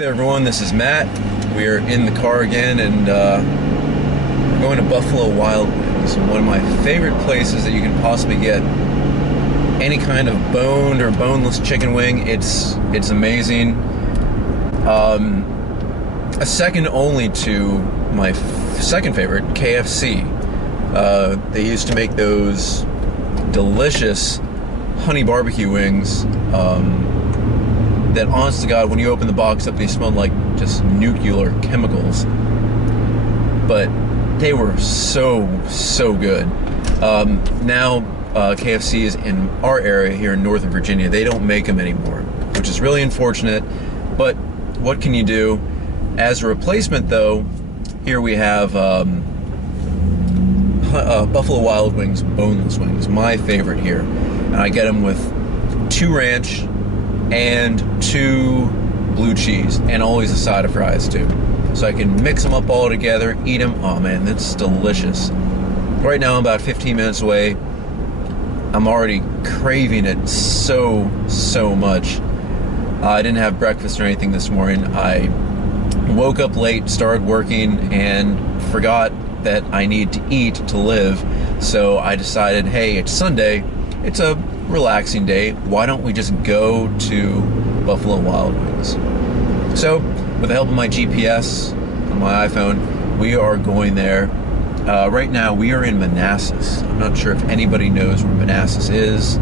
there everyone, this is Matt. We are in the car again and we're going to Buffalo Wild Wings, one of my favorite places that you can possibly get any kind of boned or boneless chicken wing. It's amazing. A second only to my second favorite, KFC. They used to make those delicious honey barbecue wings that, honest to God, when you open the box up, they smelled like just nuclear chemicals. But they were so good. Now KFC is in our area here in Northern Virginia. They don't make them anymore, which is really unfortunate, but what can you do? As a replacement, though, here we have Buffalo Wild Wings boneless wings, my favorite here. And I get them with 2 ranch and 2 blue cheese, and always a side of fries too. So I can mix them up all together, eat them. Oh man, that's delicious. Right now I'm about 15 minutes away. I'm already craving it so much. I didn't have breakfast or anything this morning. I woke up late, started working, and forgot that I need to eat to live. So I decided, hey, it's Sunday, it's a relaxing day, why don't we just go to Buffalo Wild Wings? So with the help of my GPS on my iPhone, we are going there. Right now we are in Manassas. I'm not sure if anybody knows where Manassas is.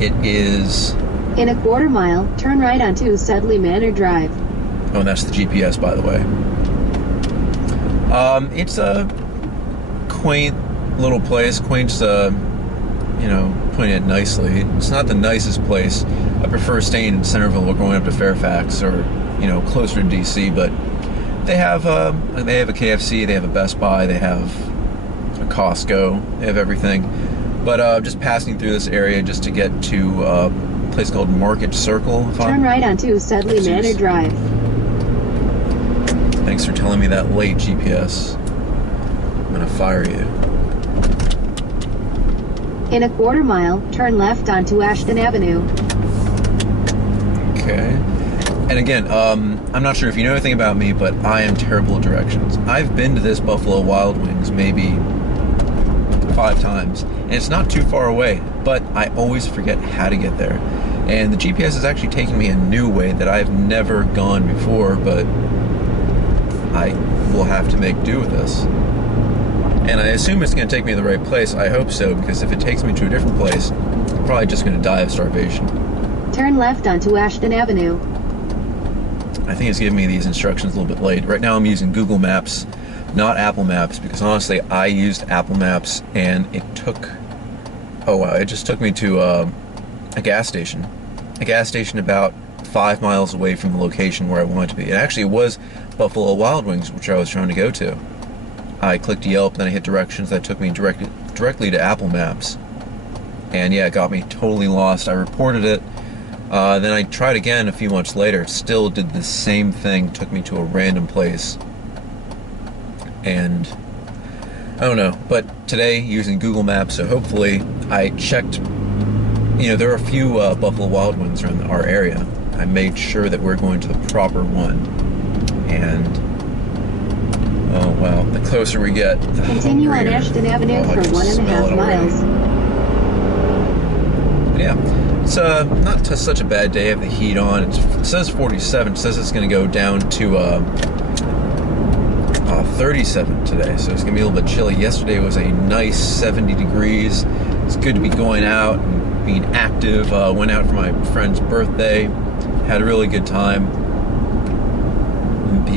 It is in a quarter mile, turn right onto Sedley Manor Drive. Oh, and that's the GPS, by the way. It's a quaint little place. Quaint's, putting it nicely. It's not the nicest place. I prefer staying in Centerville or going up to Fairfax or, closer to DC, but they have a KFC, they have a Best Buy, they have a Costco, they have everything. But just passing through this area just to get to a place called Market Circle. Turn right onto Sedley Manor Drive. Thanks for telling me that late, GPS. I'm gonna fire you. In a quarter mile, turn left onto Ashton Avenue. Okay. And again, I'm not sure if you know anything about me, but I am terrible at directions. I've been to this Buffalo Wild Wings maybe 5 times, and it's not too far away, but I always forget how to get there. And the GPS is actually taking me a new way that I've never gone before, but I will have to make do with this. And I assume it's going to take me to the right place. I hope so, because if it takes me to a different place, I'm probably just going to die of starvation. Turn left onto Ashton Avenue. I think it's giving me these instructions a little bit late. Right now I'm using Google Maps, not Apple Maps, because honestly I used Apple Maps and it just took me to a gas station. A gas station about 5 miles away from the location where I wanted to be. It actually was Buffalo Wild Wings, which I was trying to go to. I clicked Yelp, then I hit directions that took me directly to Apple Maps. And yeah, it got me totally lost. I reported it. Then I tried again a few months later. Still did the same thing. Took me to a random place. And I don't know. But today, using Google Maps, so hopefully I checked. There are a few Buffalo Wild Wings around our area. I made sure that we're going to the proper one. And oh wow, the closer we get, the continue on Ashton Avenue for 1.5 miles. Yeah, it's not such a bad day. I have the heat on. It says 47. It says it's going to go down to 37 today, so it's going to be a little bit chilly. Yesterday was a nice 70 degrees. It's good to be going out and being active. Went out for my friend's birthday. Had a really good time.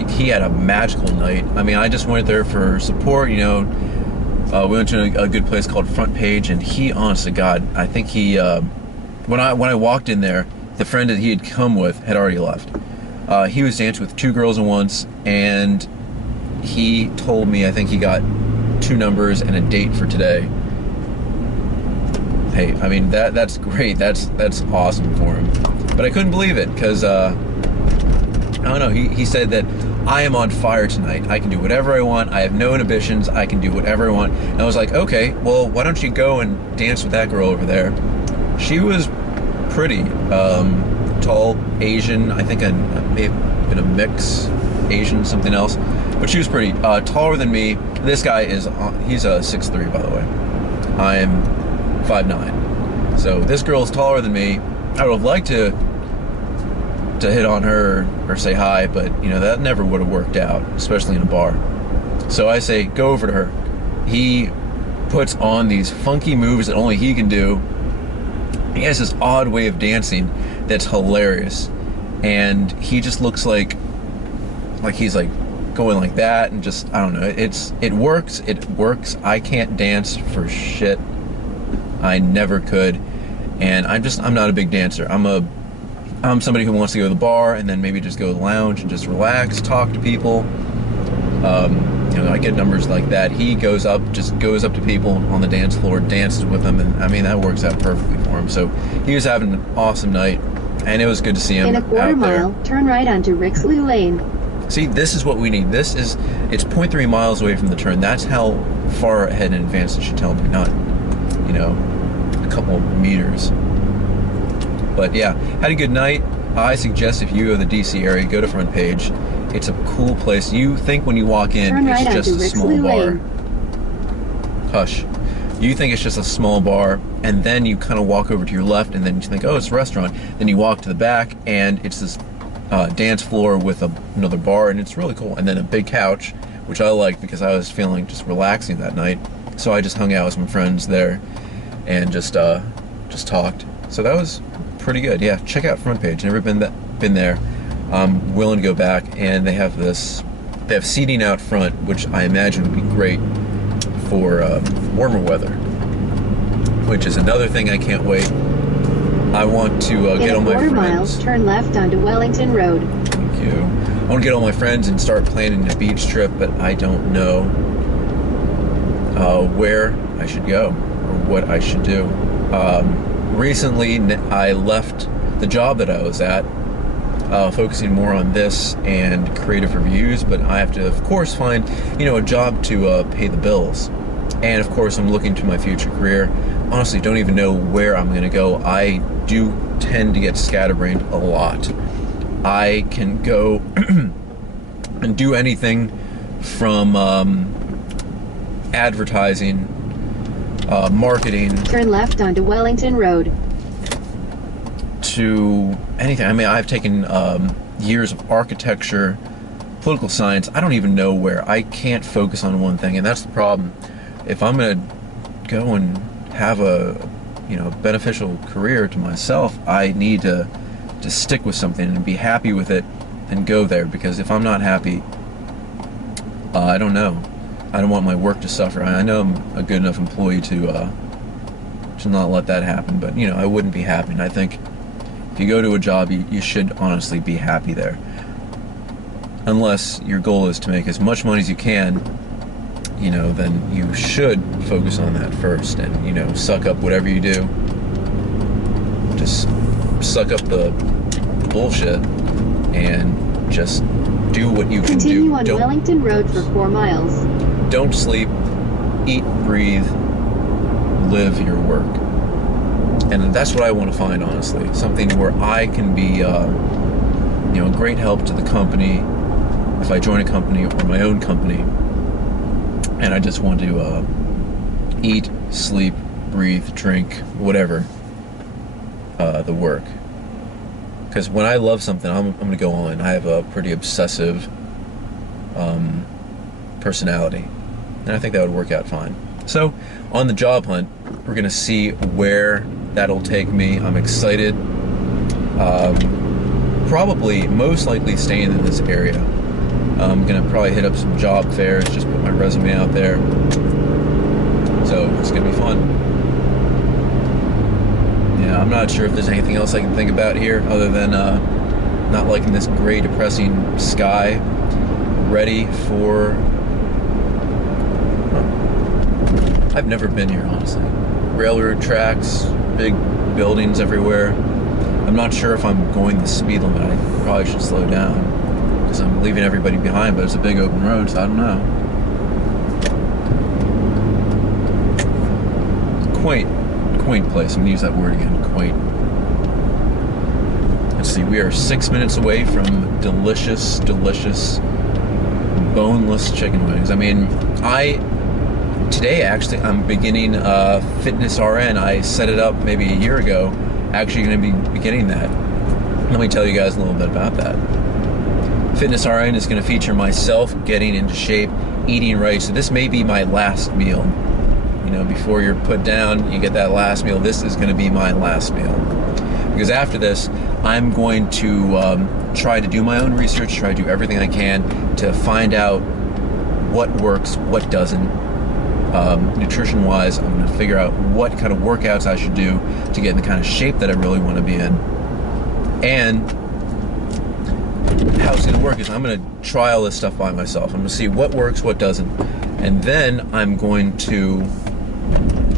He had a magical night. I mean, I just went there for support, we went to a good place called Front Page, and he, honest to God, I think he, when I walked in there, the friend that he had come with had already left. He was dancing with 2 girls at once, and he told me, I think he got 2 numbers and a date for today. Hey, I mean, that's great. That's awesome for him. But I couldn't believe it, because, I don't know, he said that I am on fire tonight. I can do whatever I want. I have no inhibitions. I can do whatever I want. And I was like, okay, well, why don't you go and dance with that girl over there? She was pretty. tall Asian. I think I may have been a mix, Asian, something else. But she was pretty taller than me. This guy is, he's a 6'3", by the way. I'm 5'9". So this girl is taller than me. I would have liked to hit on her or say hi, but you know, that never would have worked out, especially in a bar. So I say, go over to her. He puts on these funky moves that only he can do. He has this odd way of dancing that's hilarious, and he just looks like he's like going like that, and just, I don't know, it works. I can't dance for shit. I never could, and I'm not a big dancer. I'm somebody who wants to go to the bar and then maybe just go to the lounge and just relax, talk to people. You know, I get numbers like that. He goes up to people on the dance floor, dances with them, and I mean, that works out perfectly for him. So he was having an awesome night, and it was good to see him. In a quarter mile, turn right onto Rixley Lane. See, this is what we need. It's 0.3 miles away from the turn. That's how far ahead in advance it should tell me, not, you know, a couple meters. But yeah, had a good night. I suggest if you go to the DC area, go to Front Page. It's a cool place. You think when you walk in, turn right it's just a small bar. Hush. You think it's just a small bar, and then you kind of walk over to your left, and then you think, oh, it's a restaurant. Then you walk to the back, and it's this dance floor with another bar, and it's really cool. And then a big couch, which I like because I was feeling just relaxing that night. So I just hung out with some friends there and just talked. So that was pretty good. Yeah, check out Front Page. Never been there. I'm willing to go back, and they have seating out front, which I imagine would be great for warmer weather, which is another thing I can't wait. I want to get all my friends. In a quarter mile, turn left onto Wellington Road. Thank you. I want to get all my friends and start planning a beach trip, but I don't know where I should go or what I should do. Recently, I left the job that I was at, focusing more on this and creative reviews, but I have to, of course, find, you know, a job to pay the bills. And of course, I'm looking to my future career. Honestly, don't even know where I'm going to go. I do tend to get scatterbrained a lot. I can go and do anything from advertising, marketing. Turn left onto Wellington Road. To anything. I mean, I've taken years of architecture, political science. I don't even know where. I can't focus on one thing, and that's the problem. If I'm going to go and have a, you know, beneficial career to myself, I need to stick with something and be happy with it and go there, because if I'm not happy, I don't know. I don't want my work to suffer. I know I'm a good enough employee to not let that happen, but you know, I wouldn't be happy. And I think if you go to a job, you should honestly be happy there. Unless your goal is to make as much money as you can, you know, then you should focus on that first and, you know, suck up whatever you do. Just suck up the bullshit and just do what you can do. Continue on Wellington Road for 4 miles. Don't sleep, eat, breathe, live your work. And that's what I want to find, honestly. Something where I can be, you know, a great help to the company if I join a company or my own company. And I just want to eat, sleep, breathe, drink, whatever, the work. Because when I love something, I'm going to go on. I have a pretty obsessive personality. And I think that would work out fine. So, on the job hunt, we're going to see where that'll take me. I'm excited. Probably, most likely staying in this area. I'm going to probably hit up some job fairs, just put my resume out there. So, it's going to be fun. Yeah, I'm not sure if there's anything else I can think about here other than not liking this gray, depressing sky. Ready for... I've never been here, honestly. Railroad tracks, big buildings everywhere. I'm not sure if I'm going the speed limit. I probably should slow down because I'm leaving everybody behind, but it's a big open road, so I don't know. Quaint place. I'm going to use that word again, quaint. Let's see, we are 6 minutes away from delicious, delicious boneless chicken wings. I mean, today actually I'm beginning Fitness RN. I set it up maybe a year ago. Actually going to be beginning that. Let me tell you guys a little bit about that. Fitness RN is going to feature myself getting into shape, eating right. So this may be my last meal. You know, before you're put down, you get that last meal. This is going to be my last meal. Because after this, I'm going to try to do my own research, try to do everything I can to find out what works, what doesn't. Nutrition-wise, I'm going to figure out what kind of workouts I should do to get in the kind of shape that I really want to be in. And how it's going to work is I'm going to try all this stuff by myself. I'm going to see what works, what doesn't. And then I'm going to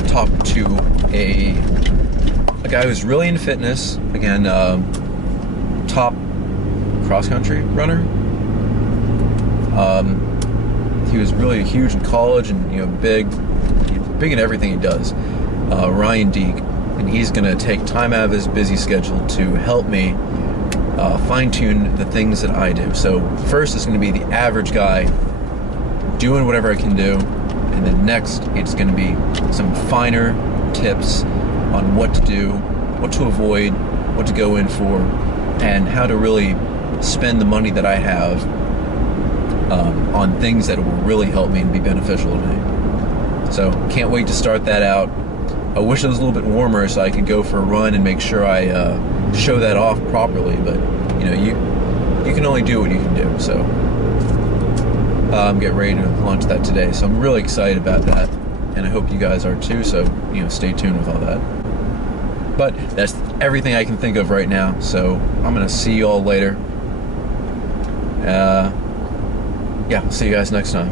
talk to a guy who's really into fitness. Again, top cross-country runner. He was really huge in college and, you know, big in everything he does. Ryan Deek. And he's going to take time out of his busy schedule to help me fine-tune the things that I do. So first it's going to be the average guy doing whatever I can do, and then next it's going to be some finer tips on what to do, what to avoid, what to go in for, and how to really spend the money that I have on things that will really help me and be beneficial to me. So can't wait to start that out. I wish it was a little bit warmer so I could go for a run and make sure I show that off properly, but you know, you can only do what you can do. So I'm getting ready to launch that today, so I'm really excited about that, and I hope you guys are too. So, you know, stay tuned with all that. But that's everything I can think of right now, so I'm gonna see you all later. Yeah, see you guys next time.